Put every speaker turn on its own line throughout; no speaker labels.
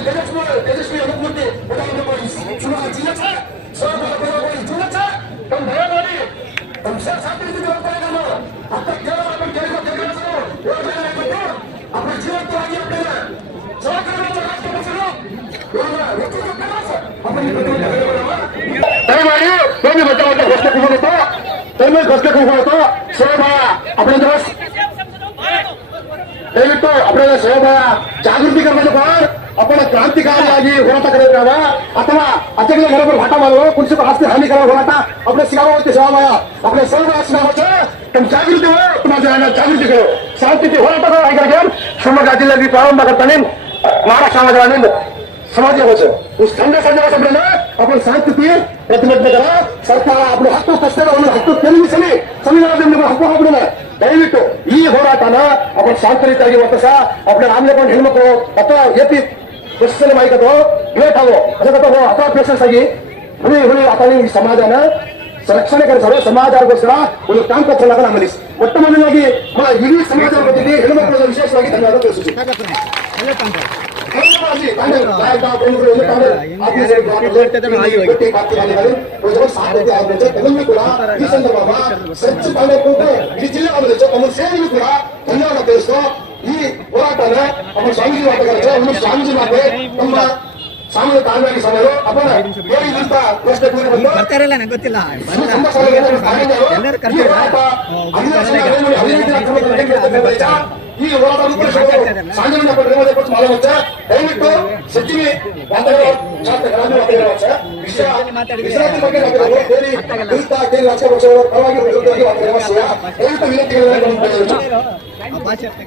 तेजस्वी तेजस्वी अनुमूर्ती उदाहरण कोणी चुना जिल्हा छा सर्व कोणी जिल्हा छा पण भयावानी तुमच्या साठी जबाबदारी ना आता केवळ आपण केलं केलं असतो आपण जिवंत आधी आपल्याला जेव्हा करण्याचं राष्ट्रपती आपण तर माझी तुम्ही बघा बघा गोष्ट कुठून होतो तर मी गोष्ट कुठून होतो सर्व आपण दिवस हे विकतो आपल्याला सर्व जागृती करण्याचं फार ಅಪ್ಪನ ಕ್ರಾಂತಿಕಾರಿಯಾಗಿ ಹೋರಾಟ ಕರೆಯುವ ಅಥವಾ ಅತಿಗಳ ಹೊರಬರು ಹಠ ಮಾಡುವ ಕುಡಿಸಿದ ಆಸ್ತಿ ಹಾನಿಕರ ಹೋರಾಟ अपने सिखावते सेवामय अपने सर्व सिखावते ತಮ್ಮ ಜಾಗೃತಿ तुम्हा ಜಾಗೃತಿಗಳು ಶಾಂತಿ ಹೋರಾಟಗಳು ಆಗಿರೋ ಶಿವಮೊಗ್ಗ ಜಿಲ್ಲೆಯಲ್ಲಿ ಪ್ರಾರಂಭ करताना महाराष्ट्र समाजाने समाज होतं संघ संघासपडेनं आपण शांतती प्रतिबद्ध करा ಸರ್ಕಾರ आपले ಹಕ್ಕು ಕಷ್ಟಗಳು ಒಂದು ಹಕ್ಕು ತೆರವಿಸಲಿ ಸಂವಿಧಾನದಲ್ಲಿ ನಿಮ್ಮ ಹಕ್ಕು ಹಾಕ್ಬಿಡೋಣ ದಯವಿಟ್ಟು ಈ ಹೋರಾಟನ आपण शांतरित्यागी होतं सा आपल्या आमले पण ಹೆಣ್ಮಕ್ಳು ಅಥವಾ ಎಪಿ ಎಷ್ಟು ಮಾಹಿತೋ ಗ್ರೇಟ್ ಆಗೋ ಅದಕ್ಕೆ ಅಥ ಪೇಷನ್ಸ್ ಆಗಿ ಹುಳಿ ಹುಳಿ ಆತಳಿ ಈ ಸಮಾಜನ ರಕ್ಷಣೆ ಕರೆಸಲು ಸಮಾಜಕ್ಕೋಸ್ಕರ ಒಂದು ಕಾಂತ ಚೆಲ್ಲಕ ನಮ್ಮಲ್ಲಿ ಮೊಟ್ಟ ಮೊದಲಾಗಿ ಇಡೀ ಸಮಾಜ ಬಗ್ಗೆ ವಿಶೇಷವಾಗಿ ಧನ್ಯವಾದ ತಿಳಿಸುತ್ತೀನಿ ಕೂಡ ಈ ಸಂದರ್ಭ ಸ್ವಚ್ಛ ತಾಲೂಕು ಈ ಜಿಲ್ಲೆ ಒಂದು ಸೇವೆಯೂ ಕೂಡ ಧನ್ಯವಾದ ತಿಳಿಸೋ ಹೋರಾಟನ ಅವರು ಸ್ವಾಮೀಜಿ ಒಂದು ಸ್ವಾಮೀಜಿ ಮಾತೆ ನಮ್ಮ ಸಾಮಾನ್ಯ ತಾಳ್ಮೆಯಾಗಿ ಸಮಯರು ಅಪ್ಪನ ಹೇಳಿದಂತ ಪ್ರಶ್ನೆ
ಬರ್ತಾರಲ್ಲ ನಂಗೆ ಗೊತ್ತಿಲ್ಲ.
ಈ. ಹೋರಾಟ ಸಾಂಜನ ದಯವಿಟ್ಟು ಸಚಿವೆ ವಿಶ್ರಾಂತಿ ಬಗ್ಗೆ ಪರವಾಗಿ ದಯವಿಟ್ಟು ವಿನಂತಿಗಳನ್ನು ಗಮನಿಸಬೇಕು.
ಆ ಭಾಷೆ ಅರ್ಥ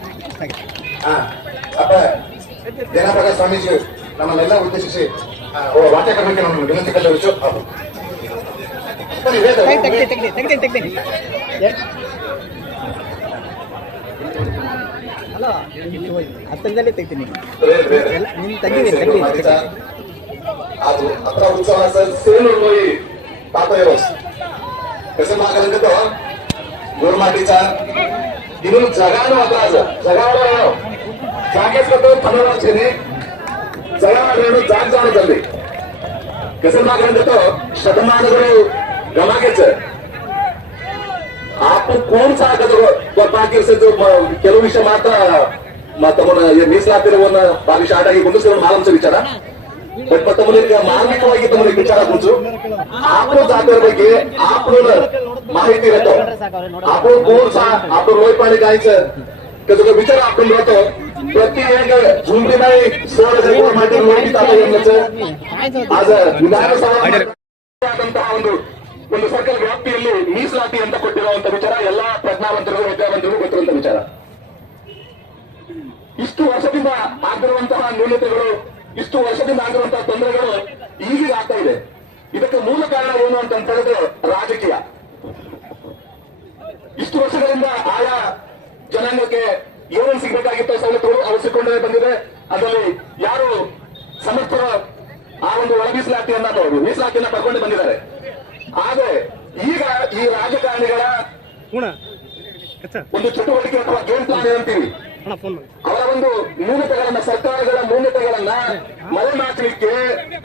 ಆಗ್ತದೆ.
ಹಾ, ಅಪ್ಪ ಜನಾಪದ ಸ್ವಾಮೀಜಿ ನಮ್ಮನ್ನೆಲ್ಲ ಉದ್ದೇಶಿಸಿ ಆ, ಓ, ವಾಚಕರಿಗೆ ನಮ್ಮ ವಿನಂತಿ ಕಲ್ಪಿಸು ಬನ್ನಿ, ವೇದ.
ತೆಗ್ದು- ತೆಗ್ದು- ತೆಗ್ದು- ತೆಗ್ದು- ತೆಗ್ದು. ಎ- ಅಲ್ಲ ಇದು ಹತ್ತರದಲ್ಲೇ ತೆಗ್ತೀನಿ
ಬೇರೆ, ಬೇರೆ.
ಎಲ್ಲ ನಿಮ್ ತೆಗೀರಿ, ತೆಗೀರಿ, ತೆಗೀರಿ.
ಅದು अकरा उत्सवाचा सेल होई पाहता येस कसं मागायला देतो गोरमाटीचा దీనిలో జగాన వదలాలి జగాలో సాకేశ్వరతో కరోనా వచ్చింది జగన్ జాగ్రత్త ತಂದೆ ಕೆಸರ್ನಾಗರಂಗತ್ತು ಶತಮಾನಗಳು ಗಮನಕ್ಕೆ ಆಪ ಕೋನ್ ಸಾಕದ್ರು ಗೊತ್ತಾಗಿರ್ಸಿದ್ದು ಕೆಲವು ವಿಷಯ ಮಾತ್ರ ತಮ್ಮನ್ನ ಮೀಸಲಾತಿರುವ ಭಾಗಶಃ ಆಟಾಗಿ ಗೊಂದಿಸಿದ್ರು ಮಾಲಂಸ ವಿಚಾರ ಬಟ್ ತಮ್ಮನಿಗೆ ಮಾರ್ಮಿಕವಾಗಿ ತಮ್ಮನಿಗೆ ವಿಚಾರ ಕುಂಚು ಆಪಣ ಜಾತಿಯ ಬಗ್ಗೆ ಆಪಣ माहिती राहतो आपण कोण सा आपण रोय पाणी गायचं त्याचा विचार आपण राहतो प्रति एक झुंबी नाही सोळ जरी माहिती माहिती आता येण्याचं आज ವಿಧಾನಸಭಾ ಒಂದು ಒಂದು ಸರ್ಕಲ್ ವ್ಯಾಪ್ತಿಯಲ್ಲಿ ಮೀಸಲಾತಿ ಅಂತ ಕೊಟ್ಟಿರುವಂತ ವಿಚಾರ ಎಲ್ಲಾ ಪ್ರಜ್ಞಾವಂತರಿಗೂ ವಿದ್ಯಾವಂತರಿಗೂ ಗೊತ್ತಿರುವಂತ ವಿಚಾರ ಇಷ್ಟು ವರ್ಷದಿಂದ ಆಗಿರುವಂತಹ ನ್ಯೂನತೆಗಳು ಇಷ್ಟು ವರ್ಷದಿಂದ ಆಗಿರುವಂತಹ ತೊಂದರೆಗಳು ಈಗೀಗ ಆಗ್ತಾ ಇದೆ. ಇದಕ್ಕೆ ಮೂಲ ಕಾರಣ ಏನು ಅಂತ ಹೇಳಿದ್ರೆ ರಾಜಕೀಯ. ಇಷ್ಟು ವರ್ಷಗಳಿಂದ ಆಯಾ ಜನಾಂಗಕ್ಕೆ ಏನೇನು ಸಿಗಬೇಕಾಗಿತ್ತು ಸವಲತ್ತುಗಳು ಅವು ಸಿಕ್ಕೊಂಡೇ ಬಂದಿದೆ. ಅದರಲ್ಲಿ ಯಾರು ಸಮರ್ಥರ ಆ ಒಂದು ಒಳ ಮೀಸಲಾತಿಯನ್ನ ಅವರು ಮೀಸಲಾತಿಯನ್ನ ಪಡ್ಕೊಂಡು ಬಂದಿದ್ದಾರೆ. ಆದ್ರೆ ಈಗ ಈ ರಾಜಕಾರಣಿಗಳ ಒಂದು ಚಟುವಟಿಕೆ ಅಥವಾ ಗೇಮ್ ಪ್ಲಾನ್ ಏನಂತೀವಿ? ಒಂದು ನ್ಯೂನತೆಗಳನ್ನ ಸರ್ಕಾರಗಳ ನ್ಯೂನತೆಗಳನ್ನ ಮರೆಮಾಚಲಿಕ್ಕೆ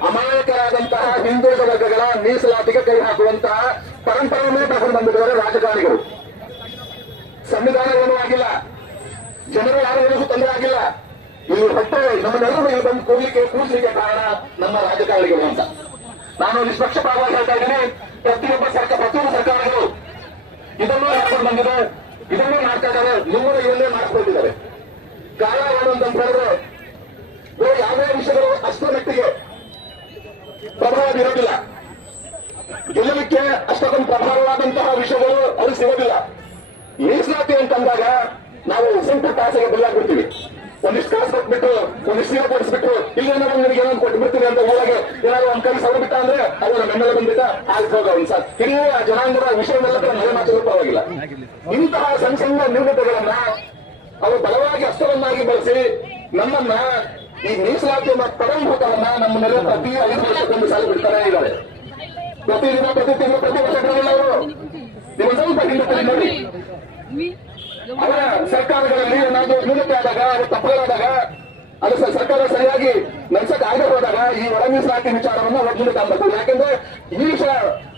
ಅಮಾಯಕರಾದಂತಹ ಹಿಂದುಳಿದ ವರ್ಗಗಳ ಮೀಸಲಾತಿಗೆ ಕೈ ಹಾಕುವಂತಹ ಪರಂಪರೆಯನ್ನೇ ತಗೊಂಡು ಬಂದಿದ್ದಾರೆ ರಾಜಕಾರಣಿಗಳು. ಸಂವಿಧಾನ ಏನೂ ಆಗಿಲ್ಲ. ಜನರು ಯಾರು ಏನೂ ತೊಂದರೆ ಆಗಿಲ್ಲ. ಇಲ್ಲಿ ಹೊಟ್ಟೆ, ನಮ್ಮನ್ನೆಲ್ಲರೂ ಇಲ್ಲಿ ಬಂದು ಕೂಡ್ಲಿಕ್ಕೆ ಕೂಸಲಿಕ್ಕೆ ಕಾರಣ ನಮ್ಮ ರಾಜಕಾರಣಿಗಳು ಅಂತ. ನಾನು ನಿಷ್ಪಕ್ಷಪಾತವಾಗಿ ಹೇಳ್ತಾ ಇದ್ದೀನಿ, ಪ್ರತಿಯೊಬ್ಬ ಸರ್ಕಾರ ಪ್ರತಿಯೊಬ್ಬ ಸರ್ಕಾರಗಳು ಇದನ್ನೂ ಮಾಡ್ಕೊಂಡು ಬಂದಿದೆ, ಇದನ್ನೂ ಮಾಡ್ತಾ ಇದ್ದಾರೆ, ನಿಮ್ಮನ್ನು ಇದನ್ನೇ ಮಾಡಿಸ್ಕೊಳ್ತಿದ್ದಾರೆ ಕಾರಣ ಏನು ಅಂತ ಹೇಳಿದ್ರೆ ಬೇರೆ ಯಾವುದೇ ವಿಷಯಗಳು ಅಷ್ಟರ ಮಟ್ಟಿಗೆ ಪ್ರಭಾವ ಬೀರೋದಿಲ್ಲ. ಗೆಲ್ಲಲಿಕ್ಕೆ ಅಷ್ಟೊಂದು ಪ್ರಭಾವವಾದಂತಹ ವಿಷಯಗಳು ಅವ್ರಿಗೆ ಸಿಗೋದಿಲ್ಲ. ಮೀಸಲಾತಿ ಅಂತಂದಾಗ ನಾವು ಸಿಂಪಲ್ ತಾಸಿಗೆ ಬದಲಾಗ್ಬಿಡ್ತೀವಿ ಒಂದಿಷ್ಟು ಕಾಸು ಕೊಟ್ಬಿಟ್ಟು ಒಂದಿಷ್ಟು ಸೀರೆ ಕೊಡಿಸ್ಬಿಟ್ಟು, ಇಲ್ಲ ಏನೋ ಒಂದು ನಿನಗೆ ಏನೋ ಕೊಟ್ಟು ಬಿಡ್ತೀನಿ ಅಂತ ಒಳಗೆ ಏನಾದ್ರು ಒಂದ್ ಕೈ ಸೌ ಅಂದ್ರೆ ಅದು ನಮ್ಮ ಬೆನ್ನೆಲ್ಲ ಬಂದ್ಬಿಟ್ಟ ಆಗ್ಬೋದು ಒಂದ್ ಸರ್ ಹಿರಿಯ ಜನಾಂಗದ ವಿಷಯ ಮನೆ ಮಾತಲು ಪರವಾಗಿಲ್ಲ ಇಂತಹ ಸಣ್ಣ ಸಣ್ಣ ನ್ಯೂನತೆಗಳನ್ನ ಅವರು ಬಲವಾಗಿ ಅಸ್ತ್ರವನ್ನಾಗಿ ಬಳಸಿ ನಮ್ಮನ್ನ ಈ ಮೀಸಲಾತಿ ಪರಂಭೂತವನ್ನ ನಮ್ಮನ್ನೆಲ್ಲ ಪ್ರತಿ ಐದು ವರ್ಷಕ್ಕೊಂದು ಸಾಲ ಬಿಡ್ತಾನೆ ಇದ್ದಾರೆ. ಪ್ರತಿ ದಿನ, ಪ್ರತಿ ತಿಂಗಳು, ಪ್ರತಿ ವರ್ಷ ಬಿಡೋದಿಲ್ಲ ಅವರು. ನೀವು ಸ್ವಲ್ಪ ಹಿಂದೆ ನೋಡಿ. ಅವರ ಸರ್ಕಾರಗಳಲ್ಲಿ ಏನಾದ್ರು ನ್ಯೂನತೆ ಆದಾಗ, ಅವರು ತಪ್ಪುಗಳಾದಾಗ, ಅದು ಸರ್ಕಾರ ಸರಿಯಾಗಿ ನಡ್ಸಕ್ ಆಗದೆ ಹೋದಾಗ ಈ ಒಳ ಮೀಸಲಾತಿ ವಿಚಾರವನ್ನು ಅವ್ರ ಮುಂದೆ ತಂದದ್ದು ಯಾಕೆಂದ್ರೆ ಈ ವಿಷಯ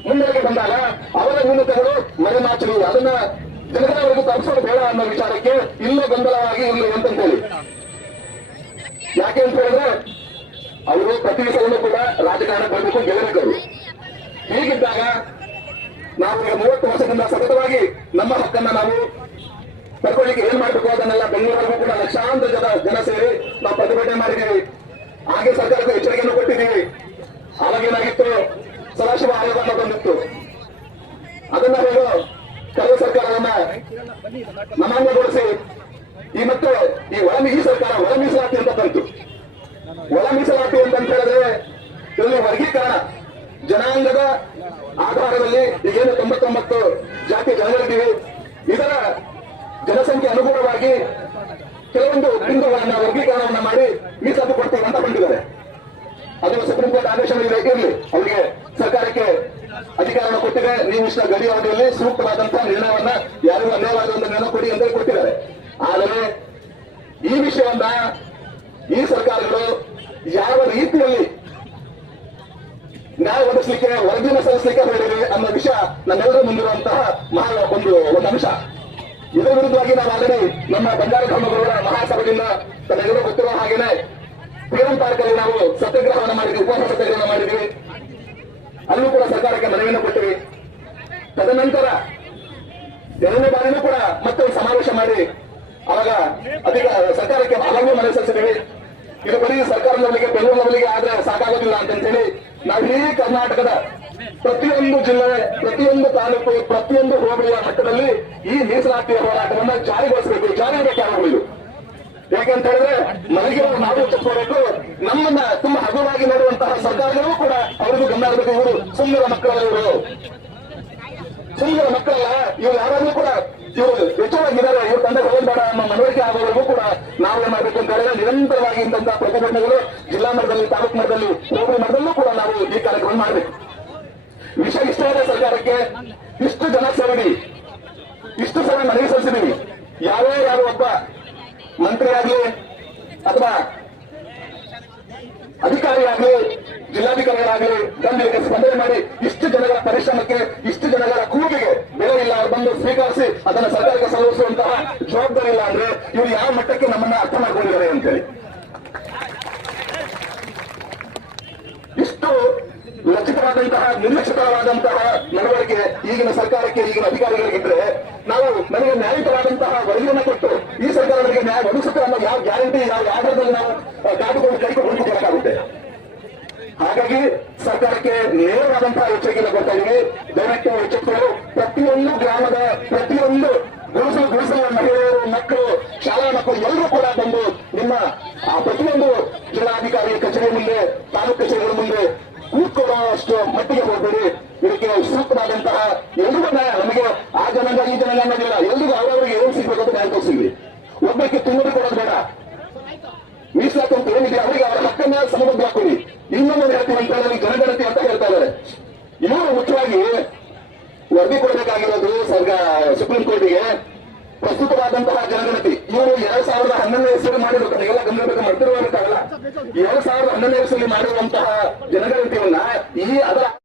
ಮುನ್ನಡೆಗೆ ಬಂದಾಗ ಅವರ ನ್ಯೂನತೆಗಳು ಮರೆಮಾಚಲು ಅದನ್ನ ಜನಗಳವರೆಗೂ ತಪ್ಪಿಸೋದು ಬೇಡ ಅನ್ನೋ ವಿಚಾರಕ್ಕೆ ಇಲ್ಲ ಗೊಂದಲವಾಗಿ ಇರಲಿ ಅಂತ ಹೇಳಿ. ಯಾಕೆ ಅಂತ ಹೇಳಿದ್ರೆ, ಅವರು ಪ್ರತಿ ಸಲನೂ ಕೂಡ ರಾಜಕಾರಣ ಬರಬೇಕು ಗೆಲ್ಲಬೇಕು ಹೀಗಿದ್ದಾಗ ನಾವು ಮೂವತ್ತು ವರ್ಷದಿಂದ ಸತತವಾಗಿ ನಮ್ಮ ಹಕ್ಕನ್ನ ನಾವು ಪಡ್ಕೊಳ್ಳಿಕ್ಕೆ ಏನ್ ಮಾಡಬೇಕು ಅದನ್ನೆಲ್ಲ ಬೆಂಗಳೂರಿಗೂ ಕೂಡ ಲಕ್ಷಾಂತರ ಜನ ಜನ ಸೇರಿ ನಾವು ಪ್ರತಿಭಟನೆ ಮಾಡಿದ್ದೀವಿ. ಹಾಗೆ ಸರ್ಕಾರಕ್ಕೆ ಎಚ್ಚರಿಕೆಯನ್ನು ಕೊಟ್ಟಿದ್ದೀವಿ ಆವಾಗ ಏನಾಗಿತ್ತು ಸದಾಶಿವ ಆಯೋಗ ಅನ್ನೋದೊಂದಿತ್ತು ಅದನ್ನ ಹೇಳು ಕಳೆದ ಸರ್ಕಾರವನ್ನ ಅಮಾನ್ಯಗೊಳಿಸಿ ಈ ಮತ್ತೆ ಈ ಒಳ ಈ ಸರ್ಕಾರ ಒಳ ಮೀಸಲಾತಿ ಅಂತ ಬಂತು ಒಳ ಮೀಸಲಾತಿ ಅಂತ ಹೇಳಿದ್ರೆ ಇದರಲ್ಲಿ ವರ್ಗೀಕರಣ ಜನಾಂಗದ ಆಧಾರದಲ್ಲಿ ಈಗೇನು ತೊಂಬತ್ತೊಂಬತ್ತು ಜಾತಿ ಜನಗಳಿದ್ದೀವಿ ಇದರ ಜನಸಂಖ್ಯೆ ಅನುಗುಣವಾಗಿ ಕೆಲವೊಂದು ಬಿಂದುಗಳನ್ನ ವರ್ಗೀಕರಣವನ್ನ ಮಾಡಿ ಮೀಸಲು ಕೊಡ್ತೀವಿ ಅಂತ ಬಂದಿದ್ದಾರೆ. ಅದು ಸುಪ್ರೀಂ ಕೋರ್ಟ್ ಆದೇಶಗಳಿದೆ ಇರಲಿ. ಅವರಿಗೆ ಸರ್ಕಾರಕ್ಕೆ ಅಧಿಕಾರವನ್ನು ಕೊಟ್ಟಿದೆ. ನೀವು ಇಷ್ಟ ಗಡಿ ಅವಧಿಯಲ್ಲಿ ಸೂಕ್ತವಾದಂತಹ ನಿರ್ಣಯವನ್ನ ಯಾರಿಗೂ ಅನ್ಯವಾದ ಒಂದು ನಿರ್ಣಯ ಕೊಡಿ ಅಂತ ಕೊಟ್ಟಿದ್ದಾರೆ. ಆದರೆ ಈ ವಿಷಯವನ್ನ ಈ ಸರ್ಕಾರಗಳು ಯಾವ ರೀತಿಯಲ್ಲಿ ನ್ಯಾಯ ಒದಗಿಸಲಿಕ್ಕೆ ವರದಿನ ಸಲ್ಲಿಸಲಿಕ್ಕೆ ಹೇಳಿದೆ ಅನ್ನೋ ವಿಷಯ ನಮ್ಮೆಲ್ಲರ ಮುಂದಿರುವಂತಹ ಮಹಾ ಒಂದು ಒಂದು ಅಂಶ. ಇದರ ವಿರುದ್ಧವಾಗಿ ನಾವು ಆಲ್ರೆಡಿ ನಮ್ಮ ಬಂಗಾರ ಧರ್ಮಗುರುಗಳ ಮಹಾಸಭೆಯಿಂದ ತನ್ನೆಲ್ಲರೂ ಗೊತ್ತಿರುವ ಹಾಗೇನೆ ಫ್ರೀಡಂ ಪಾರ್ಕ್ ಅಲ್ಲಿ ನಾವು ಸತ್ಯಾಗ್ರಹವನ್ನು ಮಾಡಿದ್ವಿ, ಉಪವಾಸ ಸತ್ಯಾಗ್ರಹ ಮಾಡಿದ್ವಿ. ಅಲ್ಲೂ ಕೂಡ ಸರ್ಕಾರಕ್ಕೆ ಮನವಿಯನ್ನು ಕೊಟ್ಟಿವಿ. ತದನಂತರ ಎರಡನೇ ಬಾರಿನೂ ಕೂಡ ಮತ್ತೆ ಸಮಾವೇಶ ಮಾಡಿ ಅವಾಗ ಅಧಿಕ ಸರ್ಕಾರಕ್ಕೆ ಹಲವು ಮನವಿ ಸಲ್ಲಿಸಿದ್ದೀವಿ. ಇದು ಬರೀ ಸರ್ಕಾರದವರಿಗೆ ಲೆವೆಲ್ಗೆ ಬೆಂಗಳೂರು ಲೆವೆಲ್ಗೆ ಆದ್ರೆ ಸಾಕಾಗೋದಿಲ್ಲ ಅಂತ ಹೇಳಿ ಇಡೀ ಕರ್ನಾಟಕದ ಪ್ರತಿಯೊಂದು ಜಿಲ್ಲೆ ಪ್ರತಿಯೊಂದು ತಾಲೂಕು, ಪ್ರತಿಯೊಂದು ಹೋಬಳಿಯ ಮಟ್ಟದಲ್ಲಿ ಈ ಮೀಸಲಾತಿಯ ಹೋರಾಟವನ್ನು ಜಾರಿಗೊಳಿಸಬೇಕು. ಜಾರಿ ಬೇಕಾಗಬಹುದು ಯಾಕಂತ ಹೇಳಿದ್ರೆ ನನಗೆ ನಾವು ಚಿಕ್ಕಬೇಕು ನಮ್ಮನ್ನ ತುಂಬಾ ಹಗುರವಾಗಿ ನೋಡುವಂತಹ ಸರ್ಕಾರಗಳು ಕೂಡ ಅವರಿಗೂ ಗಮನ ಇರಬೇಕು ಇವರು ಸುಂದರ ಮಕ್ಕಳಲ್ಲ ಇವರು. ಸುಂದರ ಮಕ್ಕಳಲ್ಲ, ಇವರು ಯಾರಾದ್ರೂ ಕೂಡ ಇವರು ಎಚ್ಚರವಾಗಿದ್ದಾರೆ ಇವ್ರ ತಂದೆ ಹೋಗ್ಬೇಡ ಅನ್ನೋ ಮನವರಿಕೆ ಆಗೋವರೆಗೂ ಕೂಡ ನಾವು ಏನ್ ಮಾಡ್ಬೇಕು ಅಂತ ಹೇಳಿದ್ರೆ ನಿರಂತರವಾಗಿ ಇಂತಹ ಪ್ರತಿಭಟನೆಗಳು ಜಿಲ್ಲಾ ಮಟ್ಟದಲ್ಲಿ, ತಾಲೂಕು ಮಟ್ಟದಲ್ಲಿ ಹೋಗುವ ಮಟ್ಟದಲ್ಲೂ ಕೂಡ ನಾವು ಈ ಕಾರ್ಯಕ್ರಮ ಮಾಡಬೇಕು. ವಿಷಯ ಇಷ್ಟ ಇದೆ ಸರ್ಕಾರಕ್ಕೆ. ಇಷ್ಟು ಜನ ಸೇರಿ ಇಷ್ಟು ಸಲ ಮನವಿ ಸಲ್ಲಿಸಿದೀವಿ. ಯಾವೇ ಯಾರು ಒಬ್ಬ ಮಂತ್ರಿ ಆಗ್ಲಿ ಅಥವಾ ಅಧಿಕಾರಿಯಾಗಲಿ ಜಿಲ್ಲಾಧಿಕಾರಿಗಳಾಗಲಿ ಇದಕ್ಕೆ ಸ್ಪಂದನೆ ಮಾಡಿ ಇಷ್ಟು ಜನಗಳ ಪರಿಶ್ರಮಕ್ಕೆ, ಇಷ್ಟು ಜನಗಳ ಕೂಗಿಗೆ ಬೆಲೆ ಇಲ್ಲ. ಬಂದು ಸ್ವೀಕರಿಸಿ ಅದನ್ನ ಸರ್ಕಾರಕ್ಕೆ ಸಲ್ಲಿಸುವಂತಹ ಜವಾಬ್ದಾರಿ ಇಲ್ಲ ಅಂದ್ರೆ ಇವರು ಯಾವ ಮಟ್ಟಕ್ಕೆ ನಮ್ಮನ್ನ ಅರ್ಥ ಮಾಡ್ಕೊಂಡಿದ್ದಾರೆ ಅಂತೇಳಿ. ಇಷ್ಟು ರಚಿತವಾದಂತಹ ನಿರ್ಲಕ್ಷಿತವಾದಂತಹ ನಡವಳಿಕೆ ಈಗಿನ ಸರ್ಕಾರಕ್ಕೆ, ಈಗಿನ ಅಧಿಕಾರಿಗಳಿಗಿದ್ರೆ ನಾವು ನನಗೆ ನ್ಯಾಯಯುತವಾದಂತಹ ವರದಿಯನ್ನು ಕೊಟ್ಟು ಈ ಸರ್ಕಾರ ನ್ಯಾಯ ಒದಗಿಸುತ್ತೆ ಅನ್ನೋ ಯಾವ ಗ್ಯಾರಂಟಿ, ಯಾವ ಆಧಾರದಲ್ಲಿ ನಾವು ಪ್ರತಿಯೊಂದು ಗ್ರಾಮದ ಪ್ರತಿಯೊಂದು ಗುಡಿಸಲು ಗುಡಿಸಲ ಮಹಿಳೆಯರು, ಮಕ್ಕಳು, ಶಾಲಾ ಮಕ್ಕಳು ಎಲ್ಲರೂ ಕೂಡ ಬಂದು ನಿಮ್ಮ, ಆ, ಪ್ರತಿಯೊಂದು ಜಿಲ್ಲಾಧಿಕಾರಿ ಕಚೇರಿ ಮುಂದೆ, ತಾಲೂಕು ಕಚೇರಿಗಳ ಮುಂದೆ ಕೂತ್ಕೊಳ್ಳುವಷ್ಟು ಮಟ್ಟಿಗೆ ಹೋಗ್ಬೇಡಿ. ಇದಕ್ಕೆ ಸೂಕ್ತವಾದಂತಹ ಎಲ್ರಿಗೂ ನಮಗೆ ಆ ಜನಾಂಗ, ಈ ಜನಾಂಗ ಅನ್ನೋದಿಲ್ಲ. ಎಲ್ರಿಗೂ ಅವರವರಿಗೆ ಏನು ಸಿಗ್ಬೇಕು ಅಂತ ತೋರಿಸಿದ್ವಿ. ಒಬ್ಬಕ್ಕೆ ತುಂಬಿ ಕೊಡೋದು ಬೇಡ. ಮೀಸಲಾತಿ ಅಂತ ಏನಿದೆ ಅವರಿಗೆ ಅವರ ಹಕ್ಕನ್ನ ಸಮಬದ್ಧ ಹಾಕೊಳ್ಳಿ ಇನ್ನೊಂದು ಹೇಳ್ತೀವಿ ಅಂತ ಜನಗಣತಿ ಅಂತ ಹೇಳ್ತಾ ಇದ್ದಾರೆ ಇವರು ಮುಖ್ಯವಾಗಿ ವರದಿ ಕೊಡಬೇಕಾಗಿರೋದು ಸರ್ಕಾರ ಸುಪ್ರೀಂ ಕೋರ್ಟಿಗೆ. ಪ್ರಸ್ತುತವಾದಂತಹ ಜನಗಣತಿ. ಇವರು ಎರಡ್ ಸಾವಿರದ ಹನ್ನೊಂದನೇ ಹೆಸರು ಮಾಡಿದ್ರು. ಎಲ್ಲ ಗಮನಿಸಬೇಕು ಮಾಡ್ತಿರುವಾಗಲ್ಲ ಎರಡ್ ಸಾವಿರದ ಹನ್ನೊಂದನೇ ಹೆಸರಲ್ಲಿ ಮಾಡಿರುವಂತಹ ಜನಗಣತಿಯನ್ನ ಈ ಅದರ